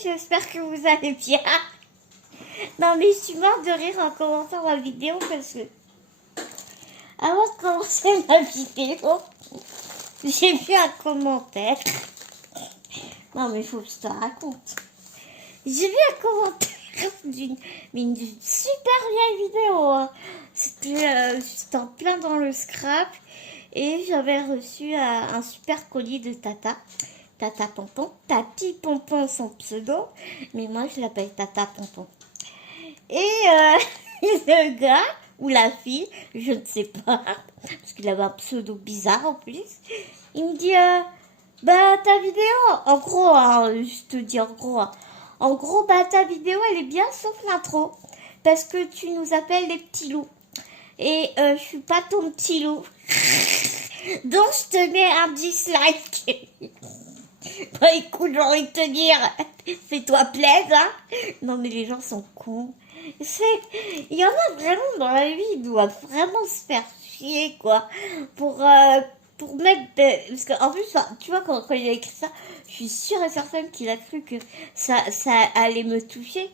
j'espère que vous allez bien. Non mais je suis morte de rire en commentant ma vidéo parce que avant de commencer ma vidéo, j'ai vu un commentaire. Non mais il faut que je te raconte. J'ai vu un commentaire d'une super vieille vidéo. Hein. J'étais en plein dans le scrap et j'avais reçu un super colis de Tata. Tata Pompon, Tati Pompon son pseudo, mais moi je l'appelle Tata Pompon. Et le gars ou la fille, je ne sais pas, parce qu'il avait un pseudo bizarre en plus, il me dit bah ta vidéo, en gros, hein, je te dis en gros, bah ta vidéo elle est bien sauf l'intro, parce que tu nous appelles les petits loups. Et je suis pas ton petit loup. Donc je te mets un dislike. Bah écoute, j'ai envie de te dire, fais-toi plaisir, hein. Non mais les gens sont cons. Il y en a vraiment dans la vie, ils doivent vraiment se faire chier, quoi. Pour mettre... Parce qu'en plus, tu vois, quand il a écrit ça, je suis sûre et certaine qu'il a cru que ça allait me toucher.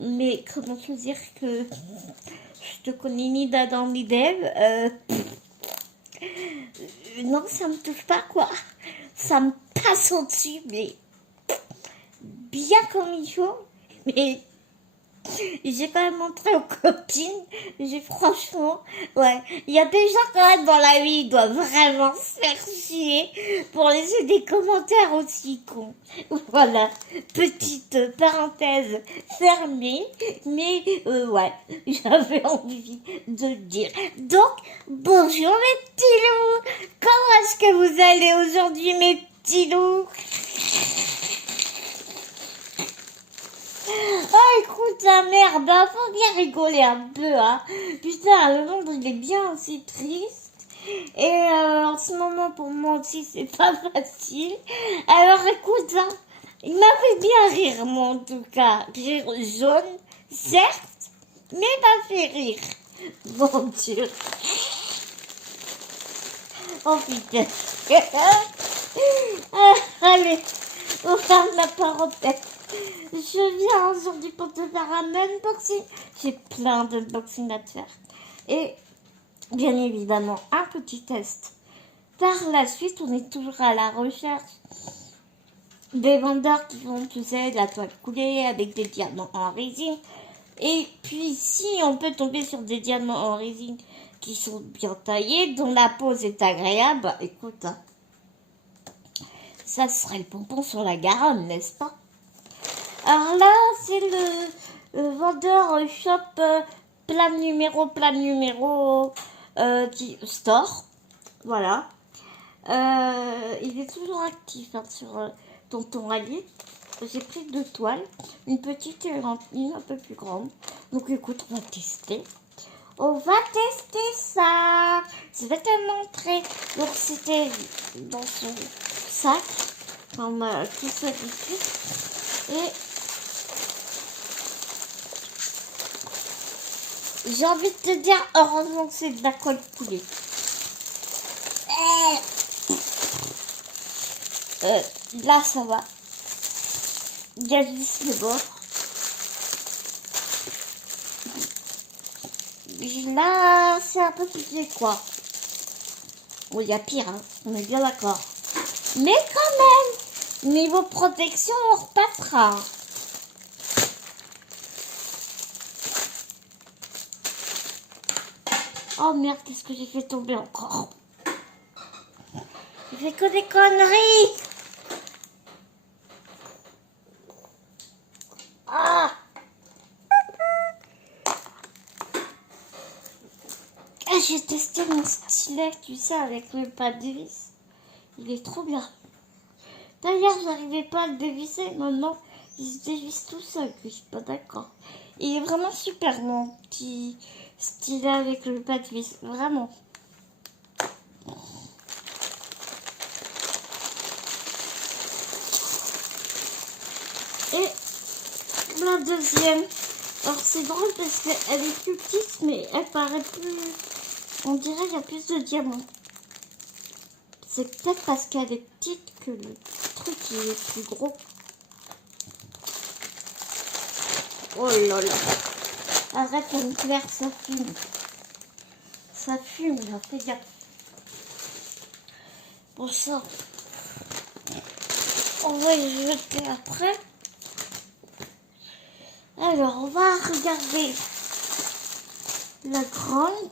Mais comment te dire que je te connais ni d'Adam ni d'Ève, non, ça me touche pas, quoi. Ça me passe au-dessus, mais bien comme il faut. Mais j'ai quand même montré aux copines. Franchement, ouais. Il y a des gens quand même dans la vie, ils doivent vraiment se faire chier pour laisser des commentaires aussi cons. Voilà, petite parenthèse fermée. Mais ouais, j'avais envie de le dire. Donc, bonjour mes petits loups. Comment est-ce que vous allez aujourd'hui mes petits loups? Oh écoute la merde, hein, faut bien rigoler un peu, hein. Putain, le monde il est bien aussi triste. Et en ce moment pour moi aussi c'est pas facile. Alors écoute, hein, il m'a fait bien rire moi en tout cas. Rire jaune, certes, mais m'a fait rire. Bon Dieu. Oh putain. Allez, on ferme la parenthèse. Je viens aujourd'hui pour te faire un unboxing. J'ai plein d'unboxings à te faire. Et bien évidemment, un petit test. Par la suite, on est toujours à la recherche des vendeurs qui font, tu sais, de la toile coulée avec des diamants en résine. Et puis, si on peut tomber sur des diamants en résine qui sont bien taillés, dont la pose est agréable, bah écoute, hein, ça serait le pompon sur la Garonne, n'est-ce pas? Alors là, c'est le vendeur shop plein numéro store. Voilà. Il est toujours actif hein, sur Tonton Ali. J'ai pris 2 toiles, une petite et une un peu plus grande. Donc écoute, on va tester. On va tester ça. Je vais te montrer. Donc c'était dans son sac, comme tout ça ici. Et j'ai envie de te dire, heureusement que c'est de la colle coulée. Là, ça va. Il y a juste le bord. Là, c'est un peu piqué, quoi. Bon, il y a pire, hein. On est bien d'accord. Mais quand même, niveau protection, on repassera. Oh merde, qu'est-ce que j'ai fait tomber encore? J'ai fait que des conneries. Ah, j'ai testé mon stylet, tu sais, avec le pas de vis. Il est trop bien. D'ailleurs, j'arrivais pas à le dévisser. Maintenant, il se dévisse tout seul. Je suis pas d'accord. Il est vraiment super, mon petit stylet avec le pas de vis. Vraiment. Et la deuxième. Alors, c'est drôle parce qu'elle est plus petite, mais elle paraît plus... On dirait qu'il y a plus de diamants. C'est peut-être parce qu'elle est petite que le truc il est plus gros. Oh là là. Arrête, Anne-Claire, ça fume. Ça fume, là, fais gaffe. Bon, ça, on va y jeter après. Alors, on va regarder la grande.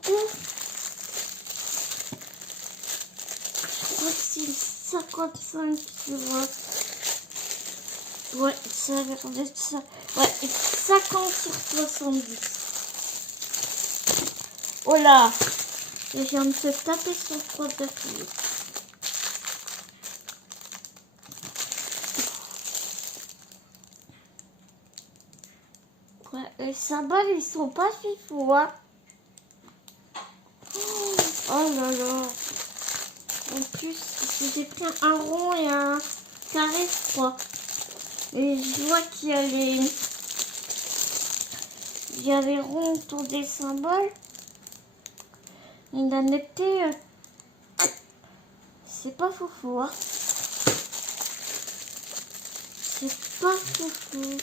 Je crois que c'est 55, tu vois. Ouais, ça a l'air d'être ça. Ouais, 50 sur 70. Oh là! Je viens de se taper sur le portefeuille. Ouais, les symboles, ils sont pas fifous, hein. Oh là là. En plus, j'ai pris un rond et un carré, je crois. Et je vois qu'il y a il y a les ronds autour des symboles. Et la netteté, c'est pas foufou, hein. C'est pas foufou.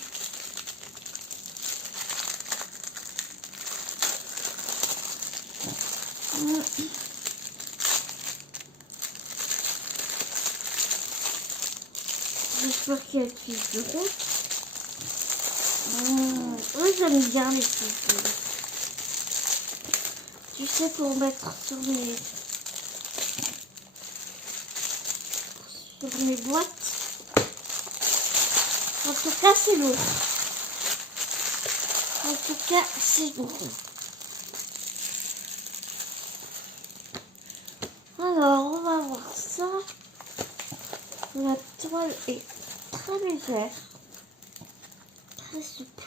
J'espère qu'il y a le fils de route. Eux, j'aime bien les fils de route. Tu sais, pour mettre sur mes boîtes. En tout cas, c'est lourd. En tout cas, c'est lourd. Alors, on va voir ça. La toile est très légère. Très souple.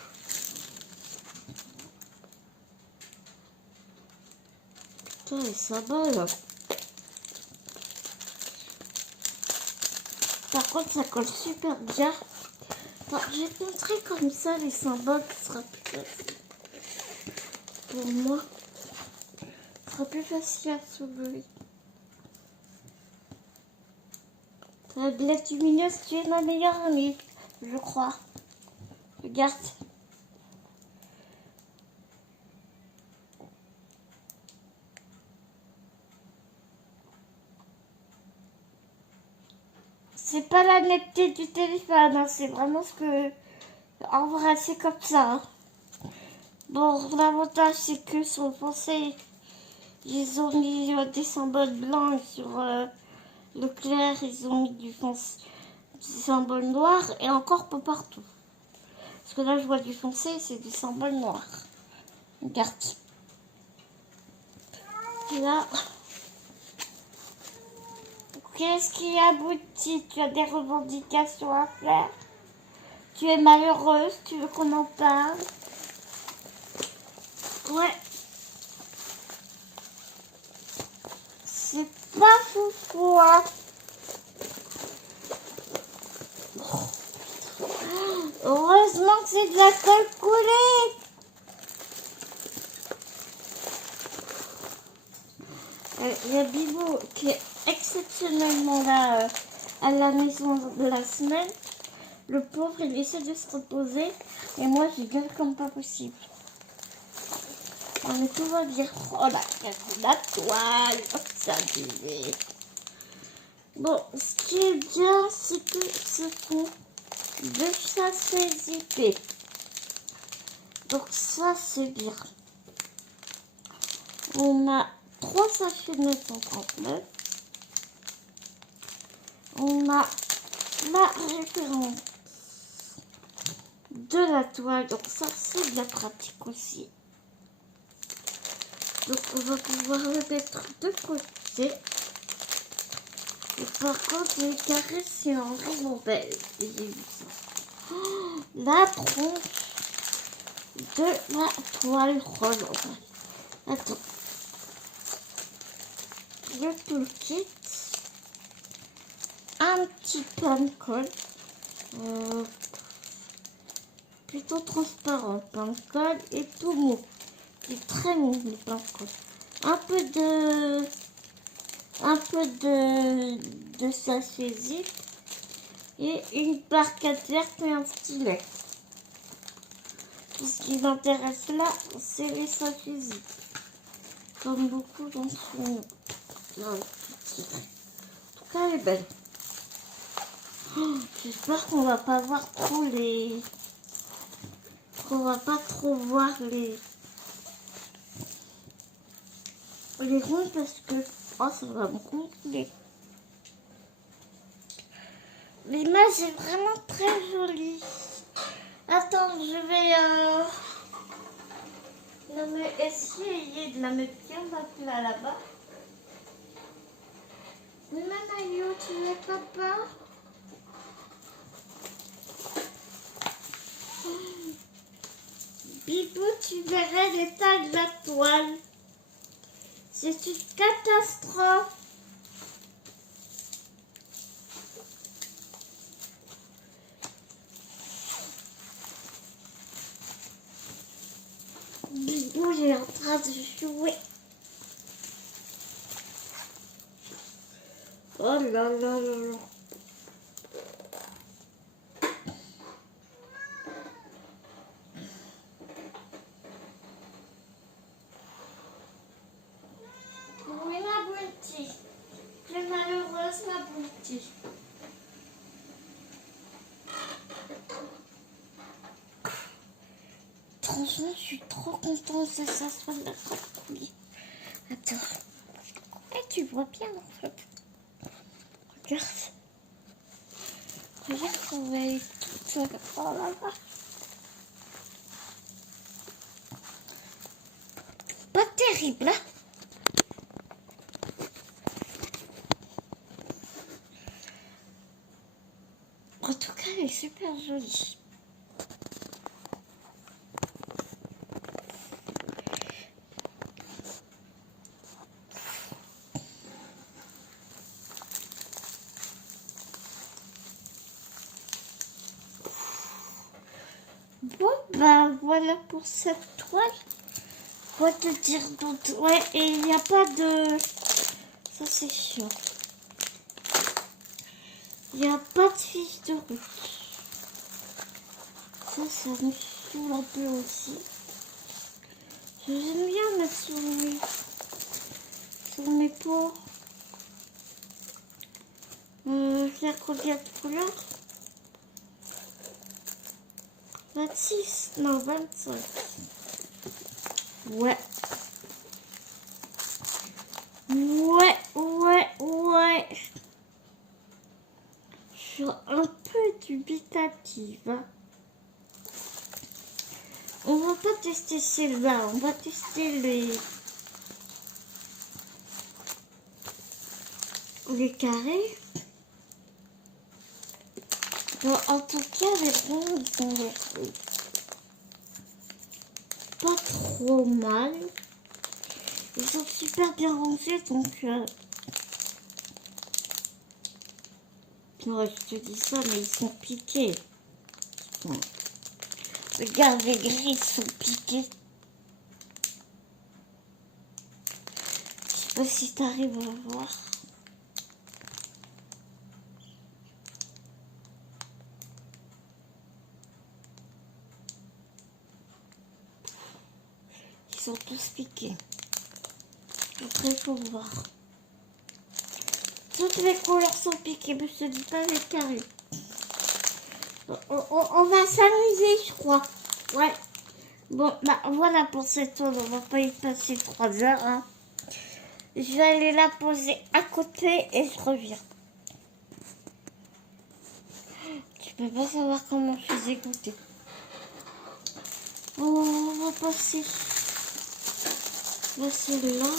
Putain, les symboles. Par contre, ça colle super bien. Enfin, je vais te montrer comme ça les symboles, ce sera plus facile. Pour moi, ce sera plus facile à soulever. Tablette lumineuse, tu es ma meilleure amie, je crois. Regarde. C'est pas la netteté du téléphone, hein, c'est vraiment ce que... En vrai, c'est comme ça. Hein. Bon, l'avantage, c'est que sur le français, ils ont mis des symboles blancs sur le clair, ils ont mis du symbole noir et encore pas partout. Parce que là, je vois du foncé, c'est du symbole noir. Regarde. Là. Qu'est-ce qui aboutit? Tu as des revendications à faire? Tu es malheureuse? Tu veux qu'on en parle? Ouais. C'est pas foufou, hein? Heureusement que c'est de la colle coulée. Il y a Bibou qui est exceptionnellement là à la maison de la semaine. Le pauvre, il essaie de se reposer et moi, je gueule comme pas possible. Mais tout va bien. Oh là, la toile, ça buvait. Bon, ce qui est bien, c'est que ce sont deux sachets zippés. Donc ça, c'est bien. On a 3 sachets de 939. On a la référence de la toile. Donc ça, c'est de la pratique aussi. Donc on va pouvoir le mettre de côté. Et par contre, les carrés, c'est en ribambelle. J'ai vu ça. Oh, la tronche de la toile rose. Attends. Le toolkit. Un petit pain de colle. Plutôt transparent. Pain de colle et tout mou. C'est très mou, le pain de colle. Un peu de sachet zip et une barquette verte et un stylet. Tout ce qui m'intéresse là, c'est les sofismes. Comme beaucoup dans son... En tout cas, elle est belle. Oh, j'espère qu'on va pas voir trop les... qu'on va pas trop voir les ronds parce que oh, ça va me gonfler. L'image est vraiment très jolie. Attends, je vais essayer de la mettre bien là-bas. Manayo, tu n'es pas peur? Bibou, tu verrais l'état de la toile. C'est une catastrophe. Bibou, il est en train de jouer. Oh là là là là. Oui, ma Bounty. Tu es malheureuse, ma Bounty. Franchement, je suis trop contente que ça soit de la coulis. Attends. Et tu vois bien en fait. Regarde. Regarde, on va aller toute par là-bas. Pas terrible, hein? En tout cas, elle est super jolie. Bon, bah voilà pour cette toile. Quoi te dire d'autre? Ouais, et il n'y a pas de... Ça, c'est chiant. Il n'y a pas de fiche de route. Ça me saoule un peu aussi. J'aime bien mettre sur mes peaux. Faire combien de couleurs? 26, non 25. Ouais. Ouais. Je suis un peu dubitative. Hein. On va pas tester celle-là, on va tester les carrés. Bon, en tout cas, les ronds, ils sont pas trop mal. Ils sont super bien rangés, donc... Ouais, je te dis ça, mais ils sont piqués. Bon. Regarde, les gris sont piqués. Je sais pas si tu arrives à voir. Ils sont tous piqués. Après, il faut voir. Toutes les couleurs sont piquées, mais je ne dis pas les carrés. On va s'amuser, je crois. Ouais. Bon, bah voilà pour cette toile. On va pas y passer 3 heures. Hein. Je vais aller la poser à côté et je reviens. Tu peux pas savoir comment je suis dégoûtée. On va passer celle-là.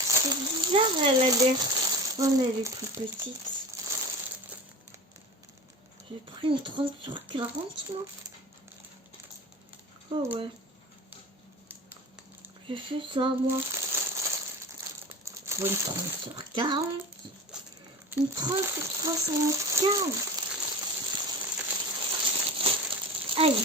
C'est bizarre, elle a l'air... Oh, mais elle est plus petite. J'ai pris une 30 sur 40, moi. Oh ouais. J'ai fait ça, moi. Pour une 30 sur 40. Une 30 sur 75. Aïe.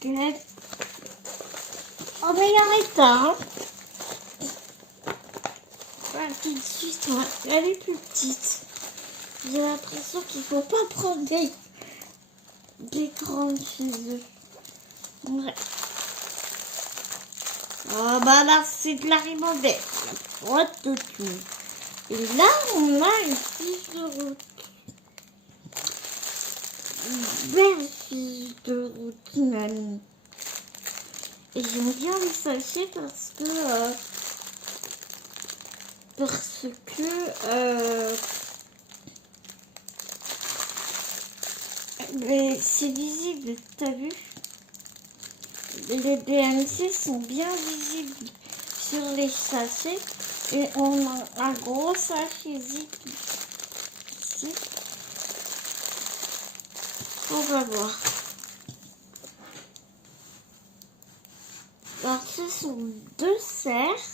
que... Oh, mais il n'y arrête pas, hein. La petite suisse, elle est plus petite. J'ai l'impression qu'il faut pas prendre des grandes chez eux. Ouais. Ah bah là, c'est de la ribambelle. La boîte de tout. Et là, on a une fiche de route. Une belle fiche de route, même. Et j'aime bien les sachets parce que mais c'est visible, t'as vu? Les BMC sont bien visibles sur les sachets et on a un gros sachet zip ici. On va voir. Alors ce sont deux serres.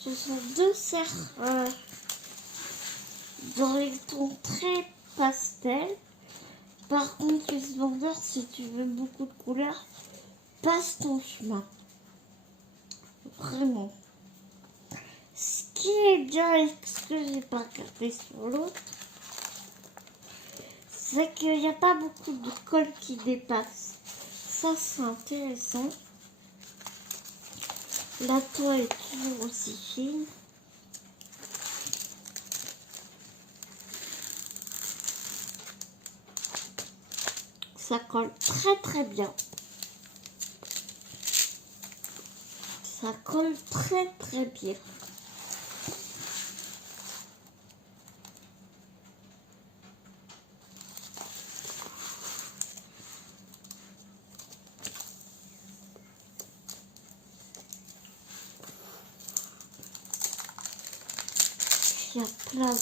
Ce sont deux serres dans les tons très pastel. Par contre, les vendeurs, si tu veux beaucoup de couleurs, passe ton chemin. Vraiment. Ce qui est bien et ce que j'ai pas regardé sur l'autre, c'est qu'il n'y a pas beaucoup de colle qui dépasse. Ça, c'est intéressant. La toile est toujours aussi fine. Ça colle très très bien. Ça colle très très bien. Il y a plein de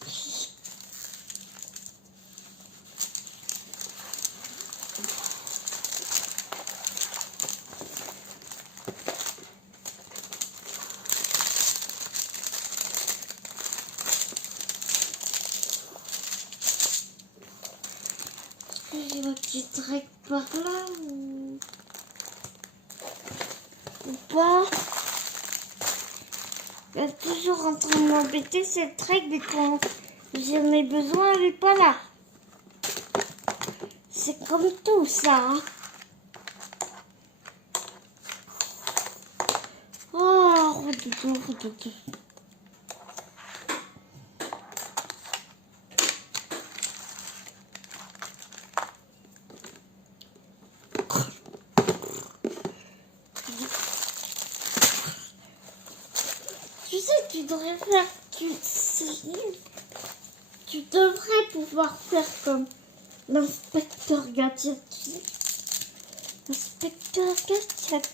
prix. J'ai ma petite règle par là ou pas. Elle est toujours en train de m'embêter cette règle, mais quand j'en ai besoin, elle n'est pas là. C'est comme tout ça. Hein. Oh, redoudou, redoudou. Tu sais, tu devrais faire... Tu devrais pouvoir faire comme l'inspecteur Gadget. Tu sais. L'inspecteur Gadget.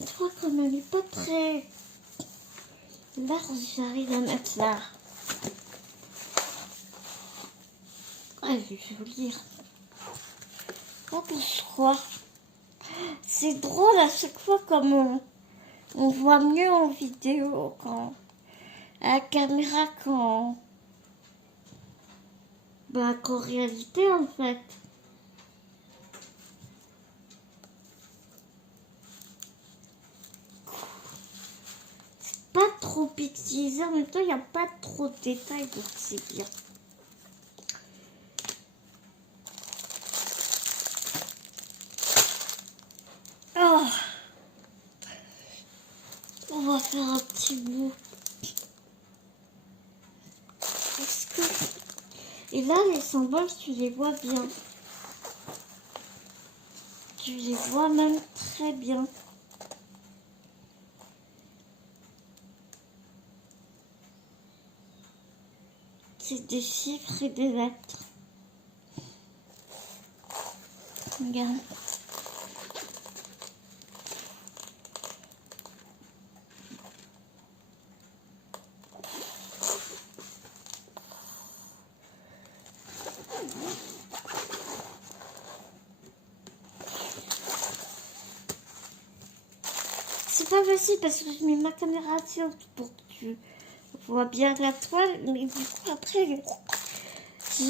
Je crois qu'on n'est pas très large, j'arrive à mettre là. Ouais, je vais vous dire. Oh, je crois. C'est drôle à chaque fois comme on voit mieux en vidéo quand à la caméra qu'en réalité en fait. C'est pas trop utilisé, en même temps il n'y a pas trop de détails donc c'est bien. Oh. On va faire un petit bout. Et là, les symboles, tu les vois bien. Tu les vois même très bien. C'est des chiffres et des lettres. Regarde. pas facile parce que je mets ma caméra sur pour que tu vois bien la toile, mais du coup après j'ai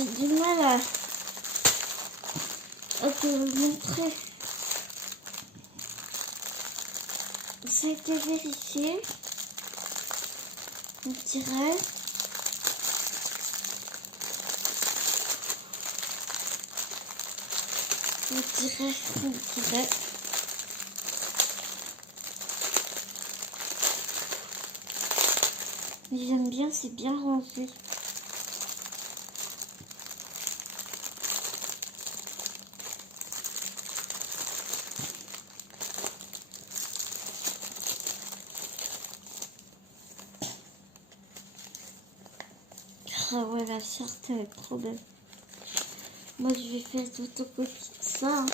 du mal à te le montrer. Ça a été vérifié, on dirait. On dirait. Mais j'aime bien, c'est bien rangé. Ah ouais, la charte, elle est trop belle. Moi, je vais faire photocopie de ça. Hein.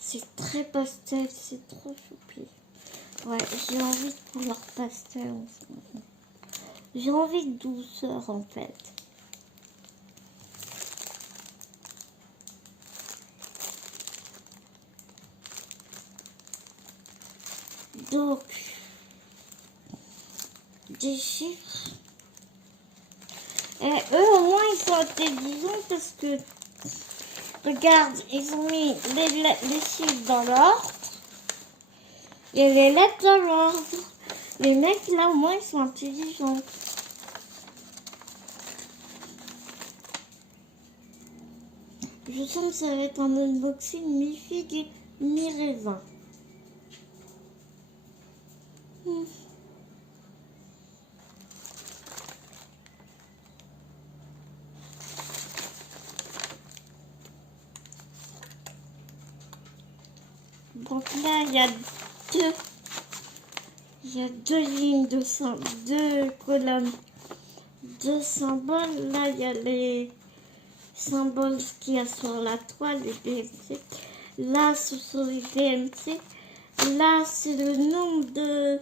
C'est très pastel, c'est trop choupi. Ouais, j'ai envie de couleur pastel en ce moment. J'ai envie de douceur en fait. Donc, des chiffres. Et eux, au moins, ils sont intelligents parce que, regarde, ils ont mis les chiffres dans l'ordre et les lettres dans l'ordre. Les mecs, là, au moins, ils sont intelligents. Je sens que ça va être un unboxing mi-figue et mi-raisin. Donc là, il y a deux lignes deux colonnes, deux symboles. Là, il y a les symboles qu'il y a sur la toile, les DMC. Là, ce sont les DMC. Là, c'est le nombre de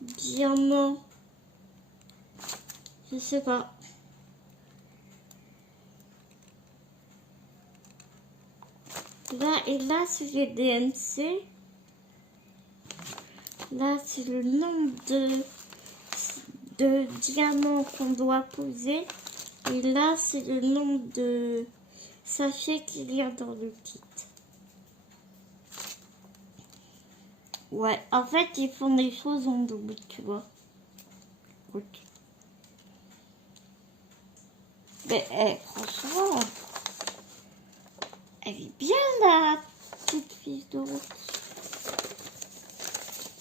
diamants. Je sais pas. Là et là, c'est les DMC. Là, c'est le nombre de diamants qu'on doit poser. Et là, c'est le nombre de sachets qu'il y a dans le kit. Ouais, en fait, ils font des choses en double, tu vois. Ok. Mais franchement, elle est bien la petite fiche de route.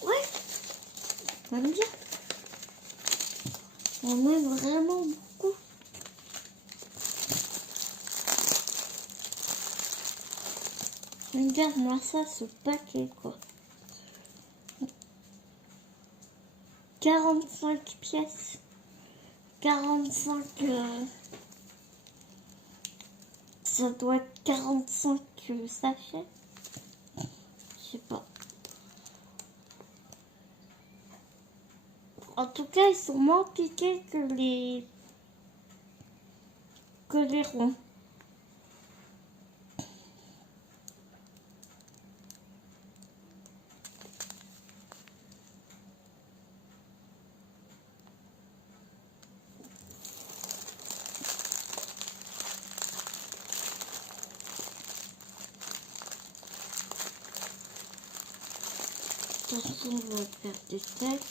Ouais, j'aime bien. On aime vraiment beaucoup. Regarde-moi ça, ce paquet, quoi. 45 pièces. 45... ça doit être 45 sachets. Je sais pas. En tout cas, ils sont moins piqués que les ronds. Attention, on va faire des tests.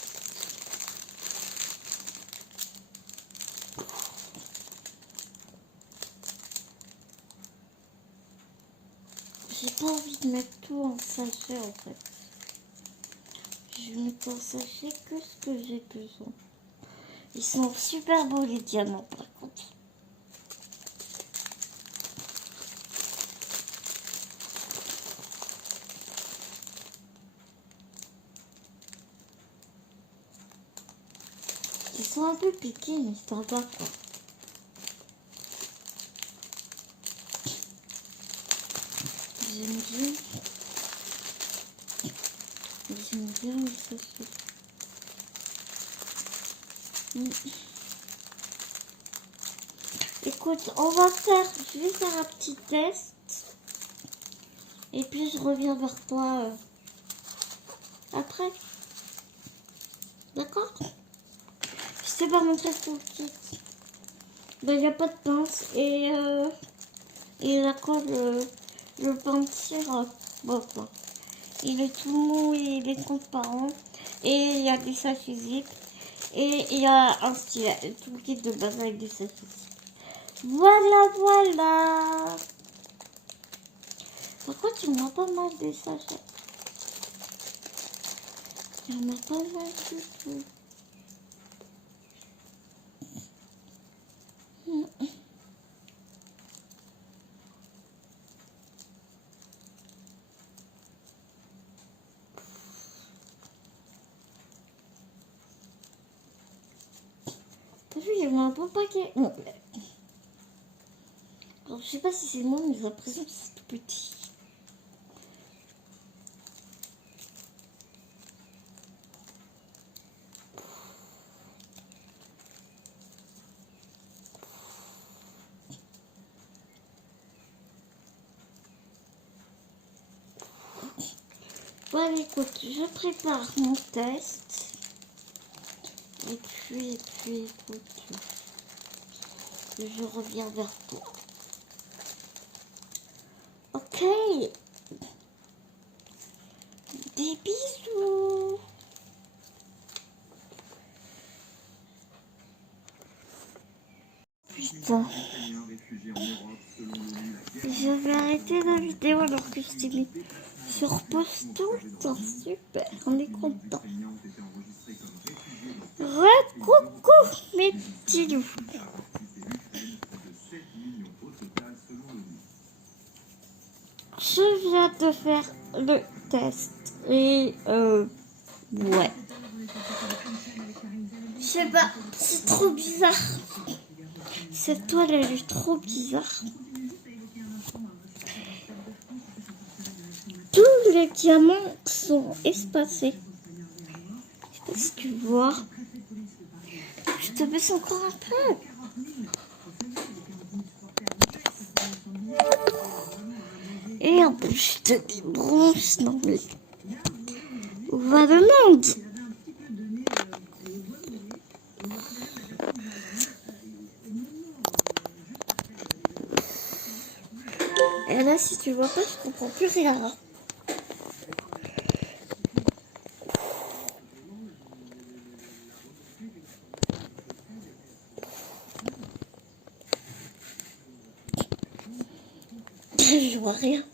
J'ai pas envie de mettre tout en sachet en fait. Je vais mettre en sachet que ce que j'ai besoin. Ils sont super beaux les diamants par contre. Ils sont un peu piqués mais ça va quoi. J'aime bien. J'aime bien le sachet. Écoute, je vais faire un petit test. Et puis je reviens vers toi après. D'accord? Je sais pas montrer tout le kit. Il n'y a pas de pince et la colle, le peinture, bon quoi. Il est tout mou et il est transparent. Et il y a des sachets zip. Et il y a un stylet, tout le kit de base avec des sachets zip. Voilà, voilà. Pourquoi tu m'as pas mal des sachets? Tu m'en as pas mal du tout. T'as vu, il y a un bon paquet. Alors, je sais pas si c'est moi, mais j'ai l'impression que c'est tout petit. Bon, écoute, je prépare mon test. Et puis, écoute, je reviens vers toi. Ok. Des bisous. Putain. Je vais arrêter la vidéo alors que je t'ai mis sur pause tout le temps. Super, on est content. Coucou mes petits loups. Je viens de faire le test et ouais. Je sais pas, c'est trop bizarre. Cette toile elle est trop bizarre. Tous les diamants sont espacés. Je sais pas si tu vois. Je te baisse encore un peu. Et en plus, je te débranche. Non mais... Où va le monde? Et là, si tu vois pas, je comprends plus rien. Je vois rien.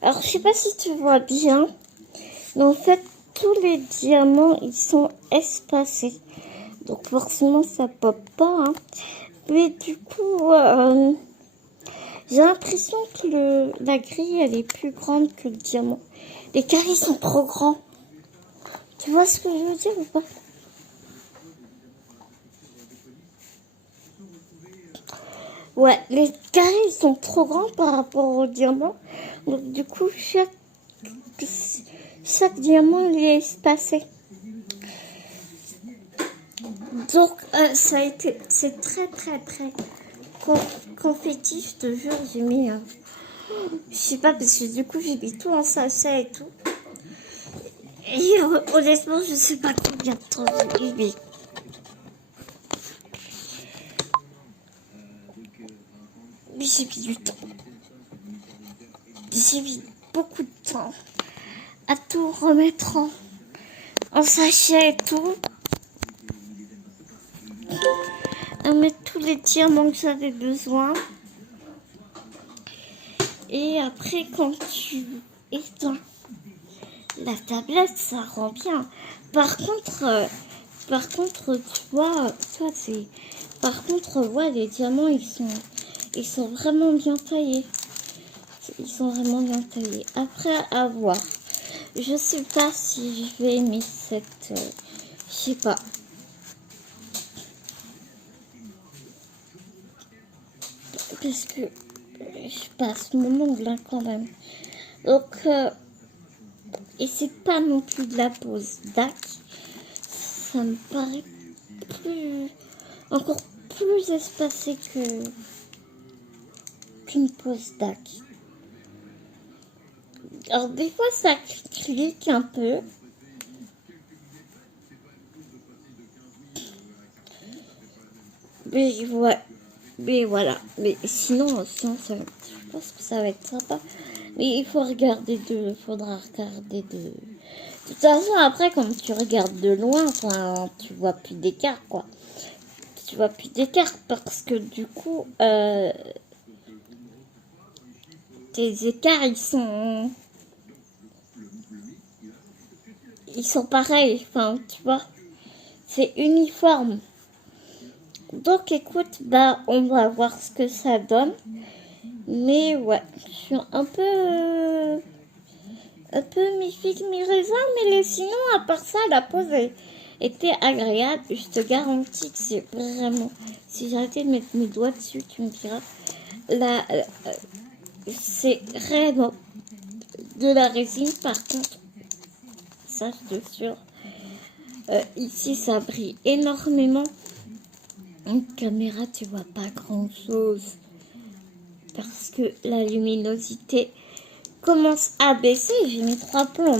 Alors, je sais pas si tu vois bien, mais en fait, tous les diamants, ils sont espacés. Donc, forcément, ça pop pas. Hein. Mais du coup, j'ai l'impression que la grille, elle est plus grande que le diamant. Les carrés sont trop grands. Tu vois ce que je veux dire ou pas? Ouais, les carrés sont trop grands par rapport au diamant. Donc du coup, chaque diamant il est espacé. Donc c'est très confetti, je te jure, j'ai mis, je sais pas parce que du coup j'ai mis tout en sachet et tout. Et honnêtement, je sais pas combien de temps j'ai mis. Mais j'ai mis du temps. J'ai mis beaucoup de temps à tout remettre en sachet et tout. À mettre tous les diamants que j'avais besoin. Et après, quand tu éteins la tablette, ça rend bien. Par contre, tu vois c'est... Par contre, ouais, les diamants, ils sont vraiment bien taillés. Ils sont vraiment bien taillés. Après, à voir. Je sais pas si je vais aimer Je sais pas. Parce que je passe mon ongle là quand même. Donc, et c'est pas non plus de la pose DAC. Ça me paraît encore plus espacé qu'une pose DAC. Alors des fois ça clique un peu. Mais ouais. Mais voilà. Mais sinon ça, je pense que ça va être sympa. Mais il faut regarder faudra regarder de. De toute façon, après, quand tu regardes de loin, enfin, tu vois plus d'écart, quoi. Tu vois plus d'écart parce que du coup, tes écarts, ils sont pareils. Enfin, tu vois, c'est uniforme. Donc, écoute, bah, on va voir ce que ça donne. Mais ouais, je suis un peu mi-figue, mi-raisin, mais sinon, à part ça, la pause était agréable. Je te garantis que c'est vraiment... Si j'arrêtais de mettre mes doigts dessus, tu me diras. Là, c'est vraiment de la résine, par contre. Ça, je te jure. Ici, ça brille énormément. En caméra, tu vois pas grand-chose. Parce que la luminosité commence à baisser. J'ai mis 3 plombs,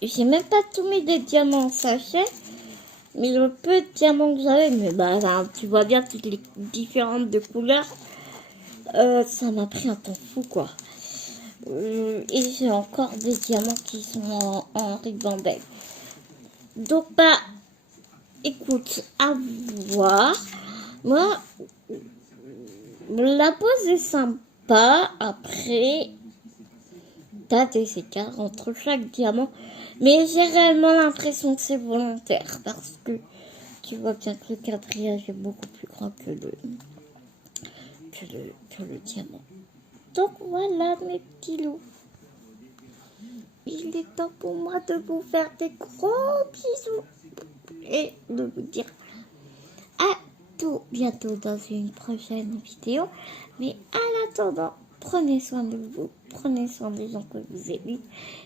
j'ai même pas tout mis des diamants en sachet. Mais le peu de diamants que j'avais, mais bah, tu vois bien toutes les différentes de couleurs. Ça m'a pris un temps fou, quoi. Et j'ai encore des diamants qui sont en ribambelle. Donc, bah, écoute, à voir. Moi, la pose est sympa. Après, t'as des écarts entre chaque diamant. Mais j'ai réellement l'impression que c'est volontaire. Parce que tu vois bien que le quadrillage est beaucoup plus grand que le diamant. Donc voilà mes petits loups. Il est temps pour moi de vous faire des gros bisous. Et de vous dire à tout bientôt dans une prochaine vidéo. Mais en attendant, prenez soin de vous, prenez soin des gens que vous aimez.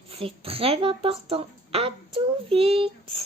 C'est très important. À tout vite.